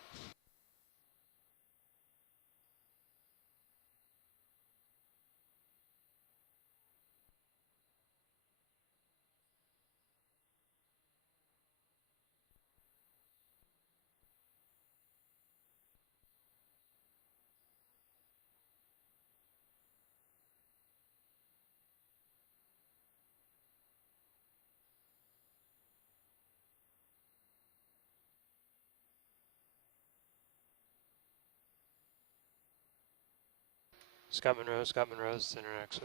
Scott Monroe, this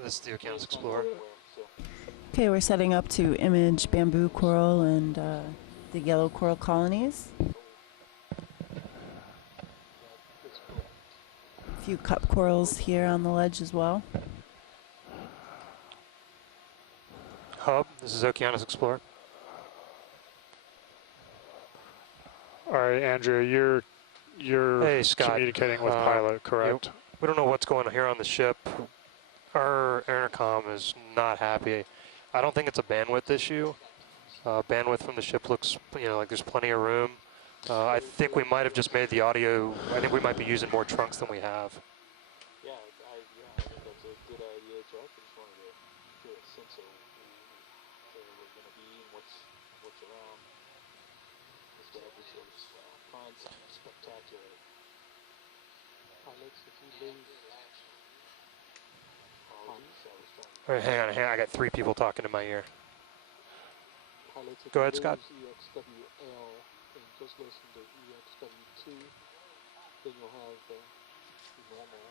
is the Okeanos Explorer. Okay, we're setting up to image bamboo coral and the yellow coral colonies. A few cup corals here on the ledge as well. Hub, this is Okeanos Explorer. All right, Andrea, you're Hey, Scott. communicating with pilot, correct? We don't know what's going on here on the ship. Our intercom is not happy. I don't think it's a bandwidth issue. Bandwidth from the ship looks, like there's plenty of room. I think we might have just made the audio, I think we might be using more trunks than we have. Yeah, I think that's a good idea, Jeff. I just wanted to get a sense of where we're going to be and what's around. Instead of just find something spectacular. Pilots, if you leave, All right, hang on. I got 3 people talking in my ear. Pilots, if Go you ahead, Scott. lose EXWL and just listen to EXW2, then you'll have the normal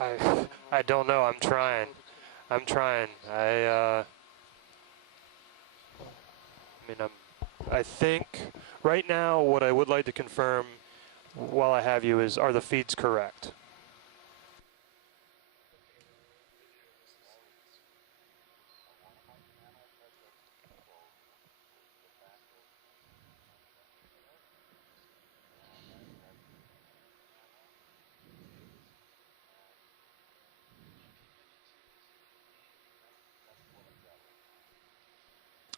operation. I don't know. I'm trying. I think right now what I would like to confirm while I have you is, are the feeds correct?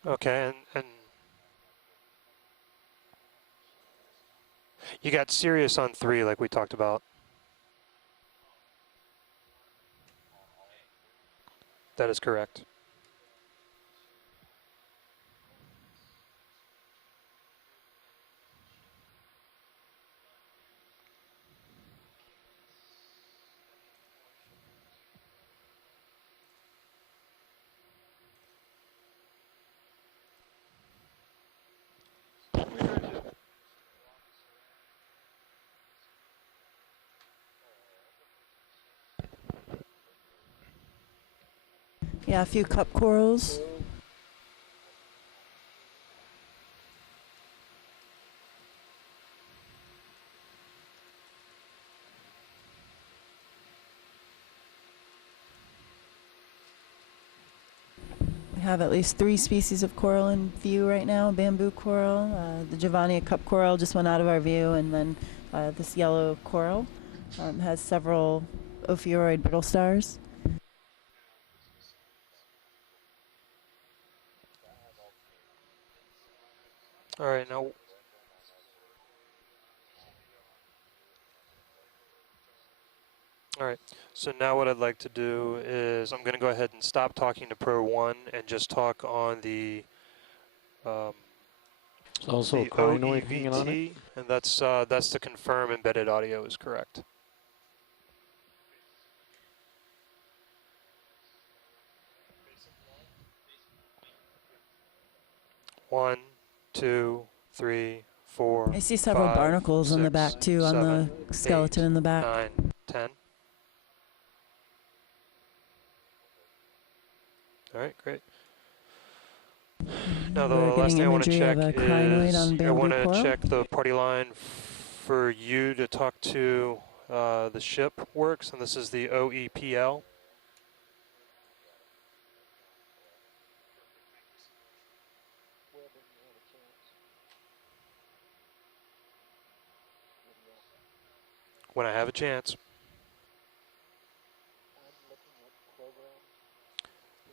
Okay, and you got Sirius on 3 like we talked about. That is correct. Yeah, a few cup corals. We have at least 3 species of coral in view right now. Bamboo coral, the Giovannia cup coral just went out of our view, and then this yellow coral has several ophiuroid brittle stars. All right, now. All right, so now what I'd like to do is I'm going to go ahead and stop talking to Pro 1 and just talk on the There's also a crinoid hanging on it. and that's to confirm embedded audio is correct. One, two, three, four. I see several 5, barnacles 6, in the back too, 7, on the skeleton 8, in the back. 9, 10. All right, great. Now the last thing I want to check is I want to check the party line for you to talk to the ship works, and this is the OEPL. When I have a chance.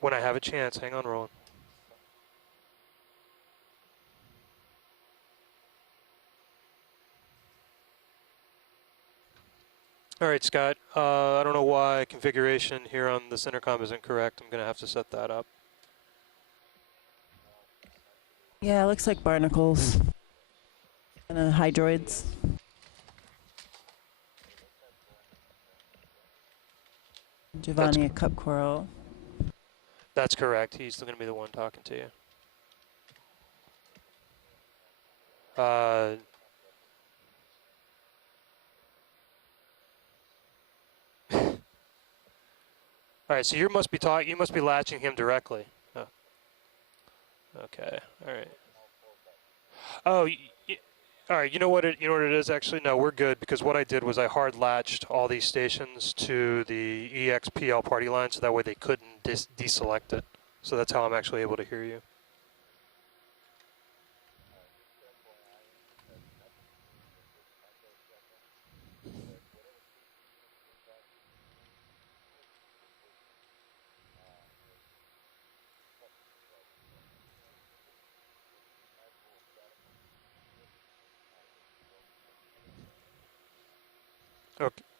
When I have a chance, hang on, Roland. All right, Scott. I don't know why configuration here on this intercom isn't correct. I'm going to have to set that up. Yeah, it looks like barnacles and hydroids. Giovanni, a cup coral. That's correct. He's still going to be the one talking to you. All right, so you must be latching him directly. Oh. Okay. All right. Oh, all right. You know what it is actually? No, we're good because what I did was I hard latched all these stations to the EXPL party line, so that way they couldn't deselect it. So that's how I'm actually able to hear you.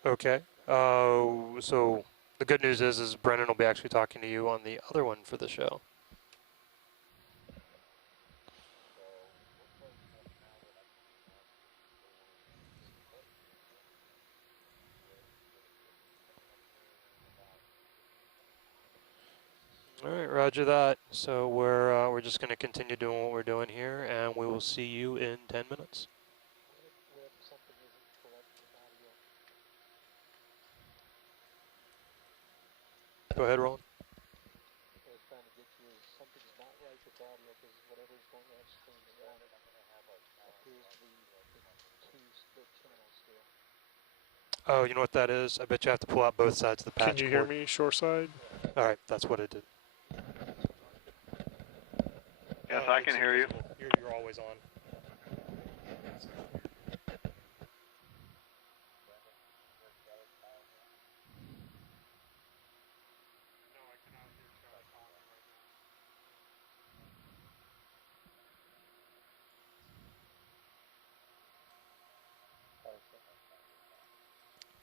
Okay. So the good news is Brennan will be actually talking to you on the other one for the show. All right, roger that. So we're just going to continue doing what we're doing here, and we will see you in 10 minutes. Where something isn't correct with audio. Go ahead, Roland. What I was trying to get to is something's not right with audio because whatever's going on screen one appears to be two split channels still. Oh, you know what that is? I bet you have to pull out both sides of the patch Can you hear cord. me, shoreside? All right, that's what it did. Yes, I can hear you. You're always on.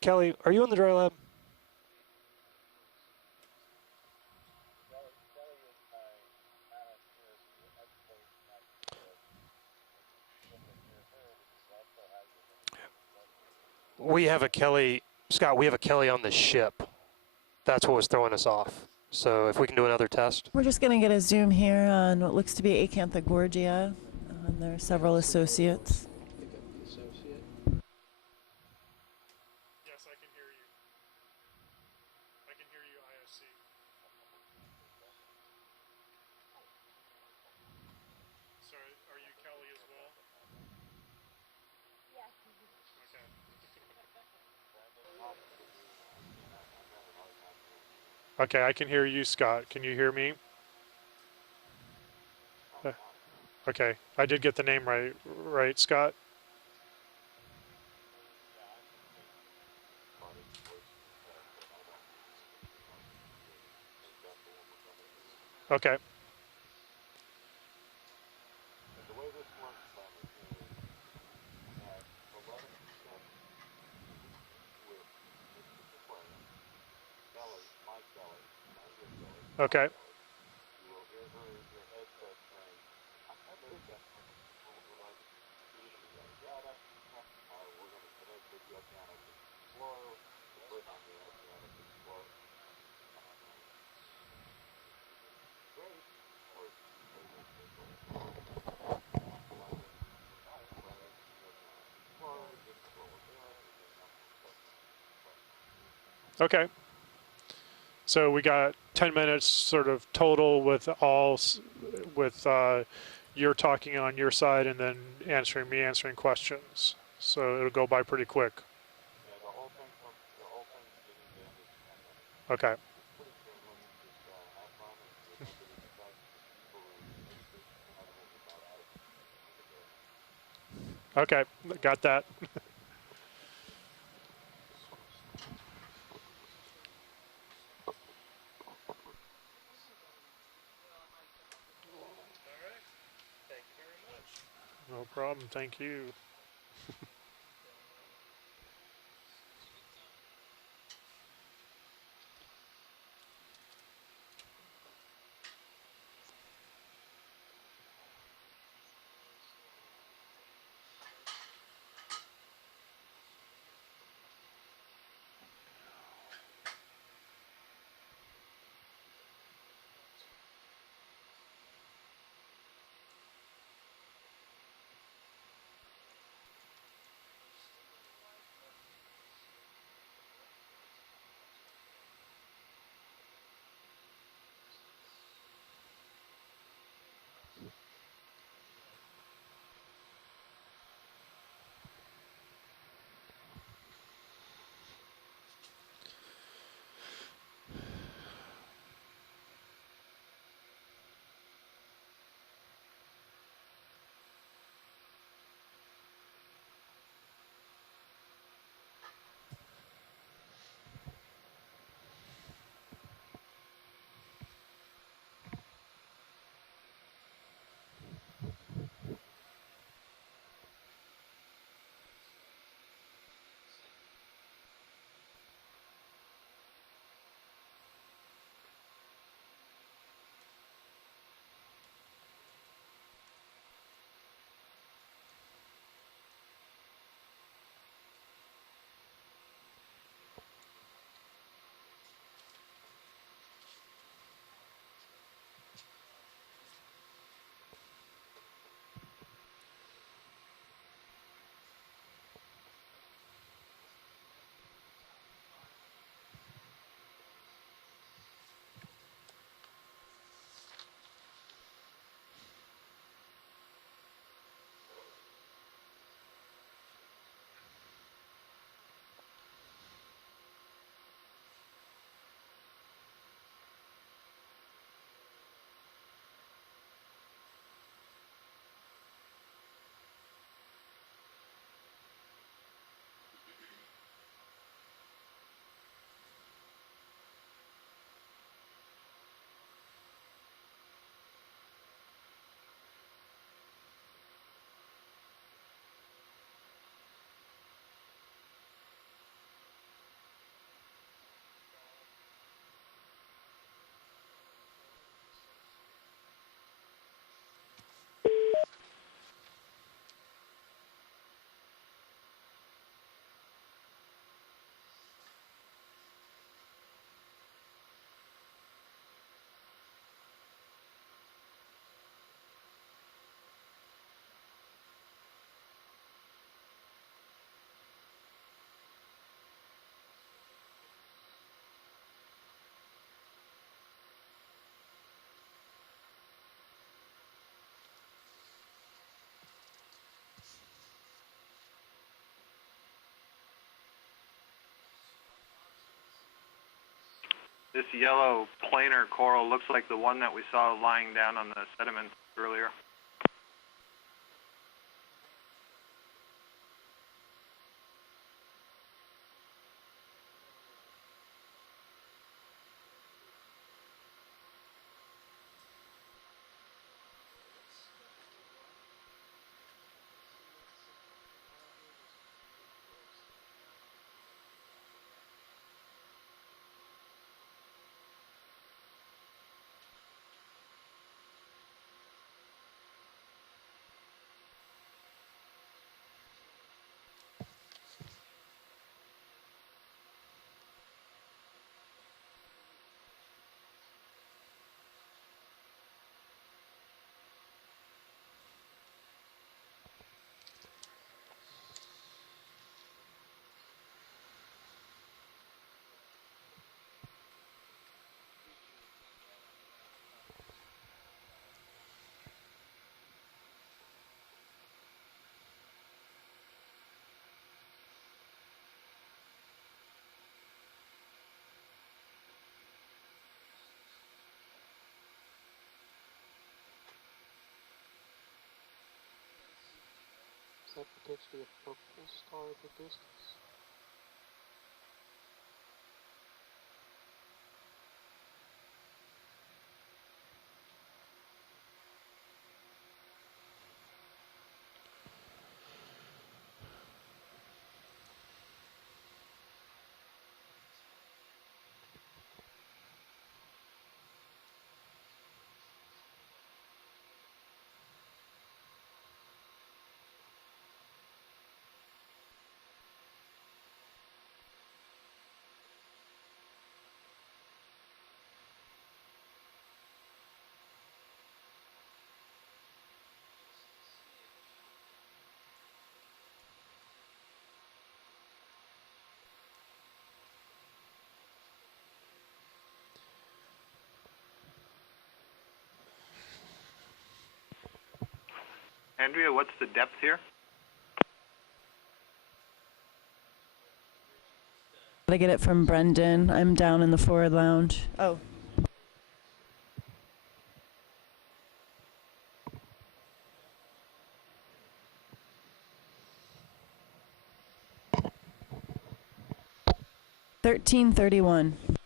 Kelly, are you in the dry lab? We have a Kelly, Scott, we have a Kelly on the ship. That's what was throwing us off. So if we can do another test. We're just going to get a zoom here on what looks to be Acanthogorgia. There are several associates. Yes, I can hear you. I can hear you, ISC. Sorry, are you Kelly as well? Yes. Okay. Okay, I can hear you, Scott. Can you hear me? Okay, I did get the name right, Scott? Okay. Okay. Okay. So we got 10 minutes sort of total with you're talking on your side and then answering questions. So it'll go by pretty quick. Okay. Okay, got that. No problem. Thank you. This yellow planar coral looks like the one that we saw lying down on the sediment earlier. Is that potentially a purple star at the distance? Andrea, what's the depth here? I get it from Brendan. I'm down in the forward lounge. Oh. $13.31.